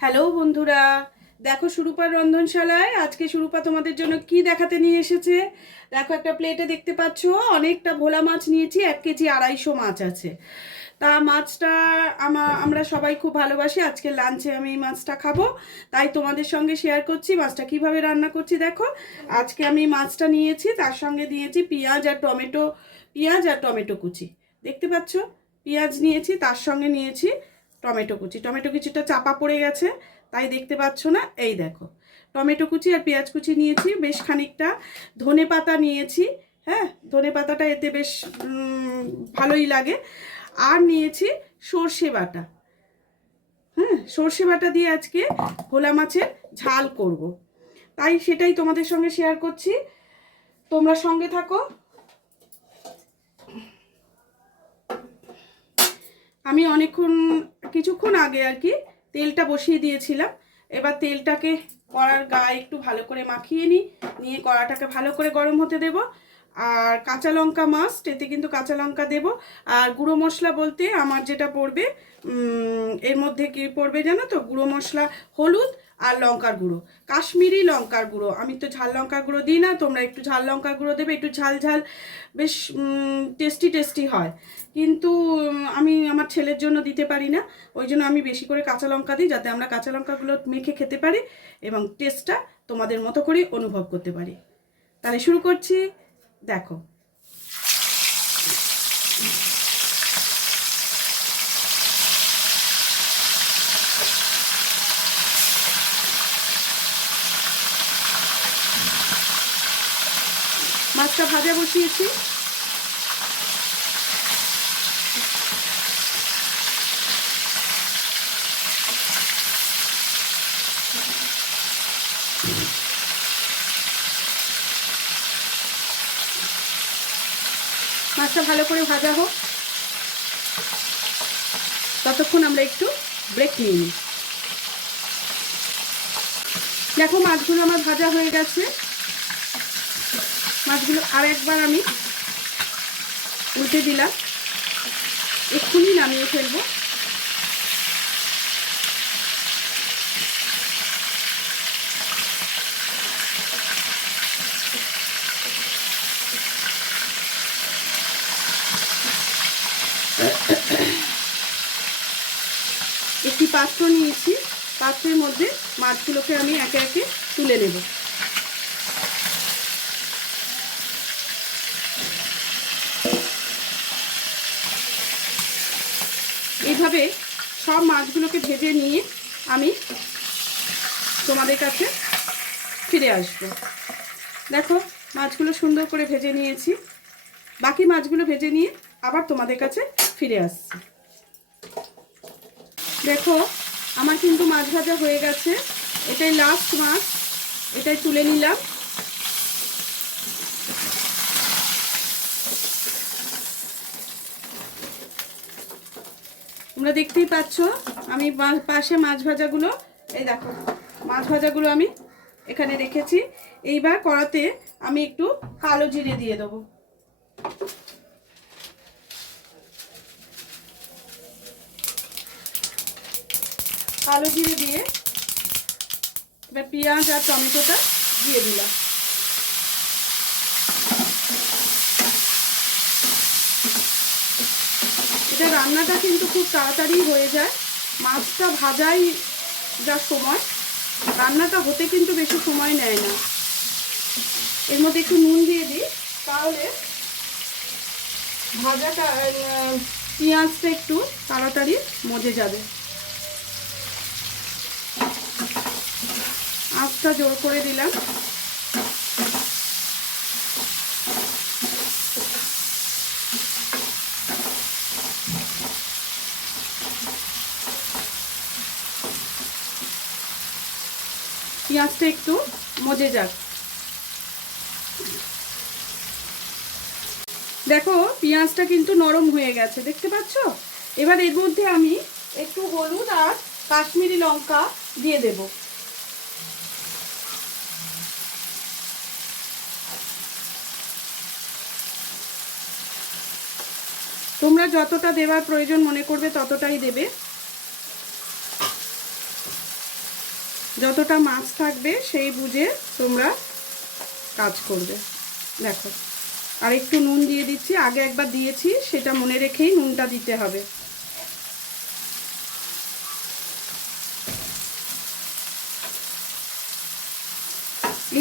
Hello বন্ধুরা, দেখো সুরূপার রন্ধনশালায় আজকে সুরূপা তোমাদের জন্য কি দেখাতে নিয়ে এসেছে। দেখো একটা প্লেটে দেখতে পাচ্ছ অনেকটা ভোলা মাছ নিয়েছি, 1 কেজি 250 মাছ আছে। তা মাছটা আমরা সবাই খুব ভালোবাসি। আজকে লাঞ্চে আমি এই মাছটা খাবো, তাই তোমাদের সঙ্গে শেয়ার করছি মাছটা কিভাবে রান্না করছি। দেখো আজকে আমি মাছটা নিয়েছি, তার সঙ্গে দিয়েছি পেঁয়াজ আর টমেটো কুচি। দেখতে পাচ্ছ, পেঁয়াজ নিয়েছি, তার সঙ্গে নিয়েছি টমেটো কুচিটা চাপা পড়ে গেছে তাই দেখতে পাচ্ছ না। এই দেখো টমেটো কুচি আর পেঁয়াজ কুচি নিয়েছি, বেশ খানিকটা ধনে পাতা নিয়েছি। হ্যাঁ, ধনে পাতাটা এতে বেশ ভালোই লাগে। আর নিয়েছি সর্ষে বাটা। হ্যাঁ, সর্ষে বাটা দিয়ে আজকে ভোলা মাছের ঝাল করব, তাই সেটাই তোমাদের সঙ্গে শেয়ার করছি। তোমরা সঙ্গে থাকো। আমি কিছুক্ষণ আগে আর কি তেলটা বসিয়ে দিয়েছিলাম। এবার তেলটাকে কড়ার গায়ে একটু ভালো করে মাখিয়ে নিয়ে কড়াটাকে ভালো করে গরম হতে দেব। আর কাঁচা লঙ্কা মাস্ট, এতে কিন্তু কাঁচা লঙ্কা দেব। আর গুঁড়ো মশলা বলতে আমার যেটা পড়বে, এর মধ্যে কি পড়বে জানো তো? গুঁড়ো মশলা, হলুদ আর লঙ্কার গুঁড়ো, কাশ্মীরি লঙ্কার গুঁড়ো। আমি তো ঝাল লঙ্কার গুঁড়ো দিই না, তোমরা একটু ঝাল লঙ্কার গুঁড়ো দেবে, একটু ঝাল ঝাল, বেশ টেস্টি হয়। কিন্তু আমি আমার ছেলের জন্য দিতে পারি না, ওই জন্য আমি বেশি করে কাঁচা লঙ্কা দিই, যাতে আমরা কাঁচা লঙ্কাগুলো মেখে খেতে পারি এবং টেস্টটা তোমাদের মতো করে অনুভব করতে পারি। তাহলে শুরু করছি। দেখো মাছটা ভাজা বসিয়েছি। মাছটা ভালো করে ভাজা হোক, ততক্ষণ আমরা একটু ব্রেক নিয়ে নিই। দেখো মাছগুলো আমার ভাজা হয়ে গেছে। মাছগুলো আর একবার আমি উল্টে দিলাম, এক্ষুনি নামিয়ে ফেলবো। একটি পাত্র নিয়েছি, পাত্রের মধ্যে মাছগুলোকে আমি একে একে তুলে নেব। এইভাবে সব মাছগুলোকে ভেজে নিয়ে আমি তোমাদের কাছে ফিরে আসব। দেখো মাছগুলো সুন্দর করে ভেজে নিয়েছি, বাকি মাছগুলো ভেজে নিয়ে আবার তোমাদের কাছে ফিরে আসছি। দেখো আমার কিন্তু মাছ ভাজা হয়ে গেছে, এটাই লাস্ট মাছ, এটাই তুলে নিলাম। তোমরা দেখতেই পাচ্ছ আমি পাশে মাছ ভাজাগুলো, এই দেখো মাছ ভাজাগুলো আমি এখানে রেখেছি। এইবার কড়াতে আমি একটু কালো জিরে দিয়ে দেবো। কালো জিরে দিয়ে এবার পেঁয়াজ আর টমেটোটা দিয়ে দিলাম। এটা রান্নাটা কিন্তু খুব তাড়াতাড়ি হয়ে যায়, মাছটা ভাজাই যা সময়, রান্নাটা হতে কিন্তু বেশি সময় নেয় না। এর মধ্যে একটু নুন দিয়ে দিই, তাহলে ভাজাটা পেঁয়াজটা একটু তাড়াতাড়ি মজে যাবে। আঁচটা জোর করে দিলাম। পেঁয়াজটা একটু মজে যাক। দেখো পেঁয়াজটা কিন্তু নরম হয়ে গেছে, দেখতে পাচ্ছ? এবার এর মধ্যে আমি একটু হলুদ আর কাশ্মীরি লঙ্কা দিয়ে দেব। তোমরা যতটা দেওয়ার প্রয়োজন মনে করবে ততটাই দেবে। যতটা মাছ থাকবে সেই বুঝে তোমরা কাজ করবে। দেখো, আর একটু নুন দিয়ে দিচ্ছি, আগে একবার দিয়েছি, সেটা মনে রেখেই নুনটা দিতে হবে।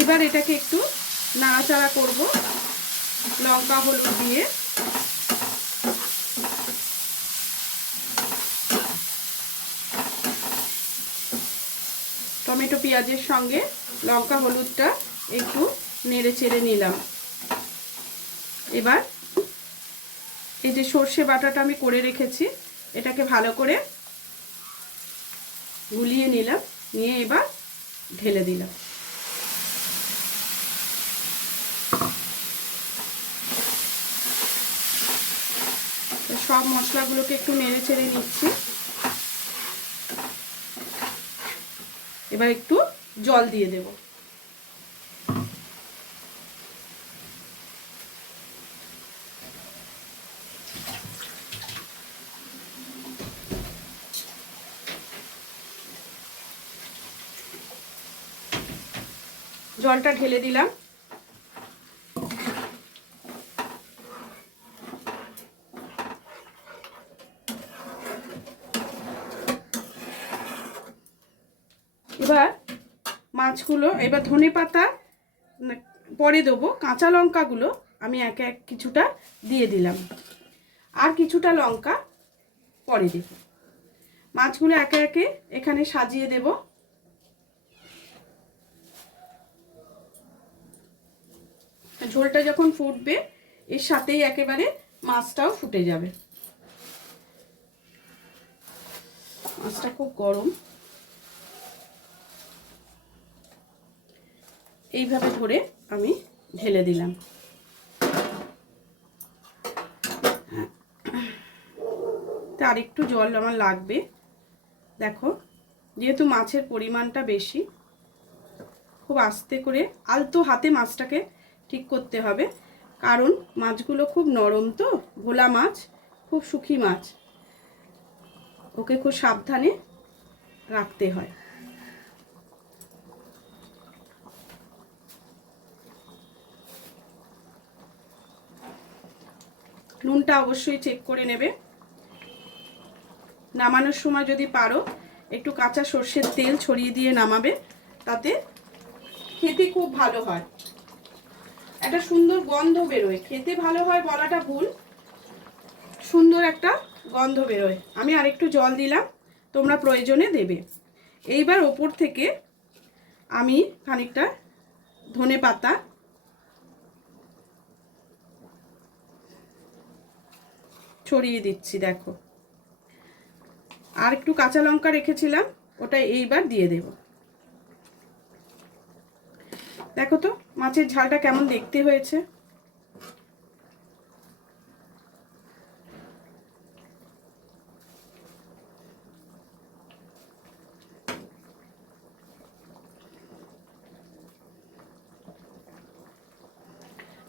এবার এটাকে একটু নাড়াচাড়া করব লঙ্কা হলুদ দিয়ে। টমেটো পেঁয়াজের সঙ্গে লঙ্কা হলুদটা একটু নেড়ে চেড়ে নিলাম। এবার এই যে সর্ষে বাটাটা আমি করে রেখেছি, এটাকে ভালো করে গুলিয়ে নিলাম, নিয়ে এবার ঢেলে দিলাম। সব মশলাগুলোকে একটু নেড়ে চেড়ে নিচ্ছি। এবার একটু জল দিয়ে দেব। জলটা ঢেলে দিলাম। এবার মাছগুলো, এবার ধনে পাতা পরে দেবো, কাঁচা লঙ্কাগুলো আমি এক এক কিছুটা দিয়ে দিলাম, আর কিছুটা লঙ্কা পরে দেব। মাছগুলো একে একে এখানে সাজিয়ে দেব। ঝোলটা যখন ফুটবে এর সাথেই একেবারে মাছটাও ফুটে যাবে। মাছটা খুব গরম, এইভাবে ধরে আমি ঢেলে দিলাম। তা আর একটু জল আমার লাগবে। দেখো, যেহেতু মাছের পরিমাণটা বেশি, খুব আস্তে করে আলতো হাতে মাছটাকে ঠিক করতে হবে, কারণ মাছগুলো খুব নরম, তো ভোলা মাছ, খুব শুকি মাছ, ওকে খুব সাবধানে রাখতে হয়। নুনটা অবশ্যই চেক করে নেবে। নামানোর সময় যদি পারো একটু কাঁচা সর্ষের তেল ছড়িয়ে দিয়ে নামাবে, তাতে খেতে খুব ভালো হয়, একটা সুন্দর গন্ধ বেরোয়। খেতে ভালো হয় বলাটা ভুল, সুন্দর একটা গন্ধ বেরোয়। আমি আরেকটু জল দিলাম, তোমরা প্রয়োজনে দেবে। এইবার ওপর থেকে আমি খানিকটা ধনে পাতা ছড়িয়ে দিচ্ছি। দেখো, আর একটু কাঁচা লঙ্কা রেখেছিলাম, ওটা এইবার দিয়ে দেব। দেখো তো মাছের ঝালটা কেমন দেখতে হয়েছে।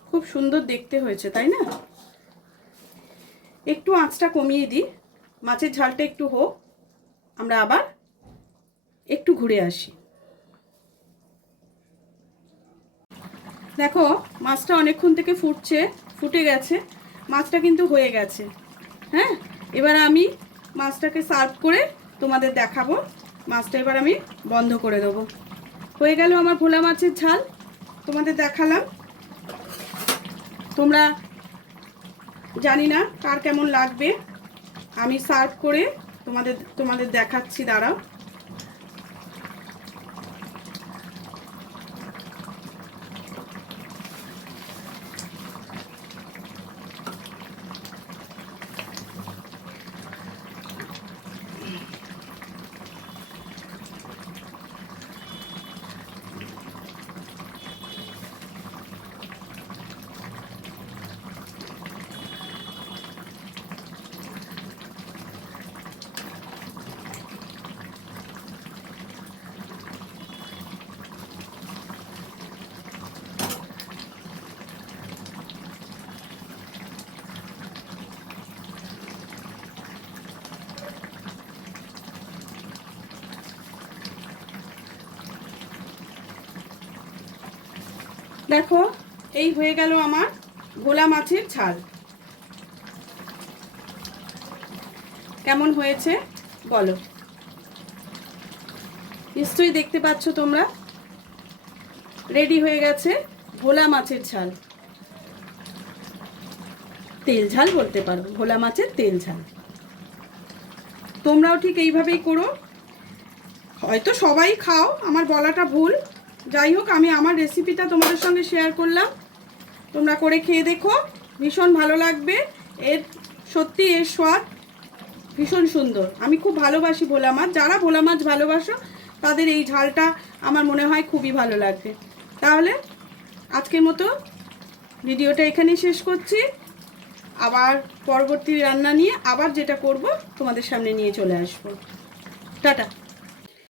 খুব সুন্দর দেখতে হয়েছে, তাই না? একটু আঁচটা কমিয়ে দিই, মাছের ঝালটা একটু হোক, আমরা আবার একটু ঘুরে আসি। দেখো, মাছটা অনেকক্ষণ থেকে ফুটে গেছে, মাছটা কিন্তু হয়ে গেছে। হ্যাঁ, এবার আমি মাছটাকে সার্ভ করে তোমাদের দেখাবো। মাছটা এবার আমি বন্ধ করে দেবো। হয়ে গেল আমার ভোলা মাছের ঝাল, তোমাদের দেখালাম। তোমরা জানি না কার কেমন লাগবে, আমি সার্ভ করে তোমাদের দেখাচ্ছি, দাঁড়াও। দেখো এই হয়ে গেল আমার ভোলা মাছের ঝাল। কেমন হয়েছে বলো? নিশ্চয়ই দেখতে পাচ্ছ তোমরা, রেডি হয়ে গেছে ভোলা মাছের ঝাল। তেল ঝাল বলতে পারো, ভোলা মাছের তেল ঝাল। তোমরাও ঠিক এইভাবেই করো। হয়তো সবাই খাও, আমার বলাটা ভুল। যাই হোক, আমি আমার রেসিপিটা তোমাদের সঙ্গে শেয়ার করলাম। তোমরা করে খেয়ে দেখো, ভীষণ ভালো লাগবে। এর সত্যি এর স্বাদ ভীষণ সুন্দর। আমি খুব ভালোবাসি ভোলা মাছ। যারা ভোলা মাছ ভালোবাসো তাদের এই ঝালটা আমার মনে হয় খুবই ভালো লাগবে। তাহলে আজকের মতো ভিডিওটা এখানেই শেষ করছি। আবার পরবর্তী রান্না নিয়ে আবার যেটা করব তোমাদের সামনে নিয়ে চলে আসবো। টাটা।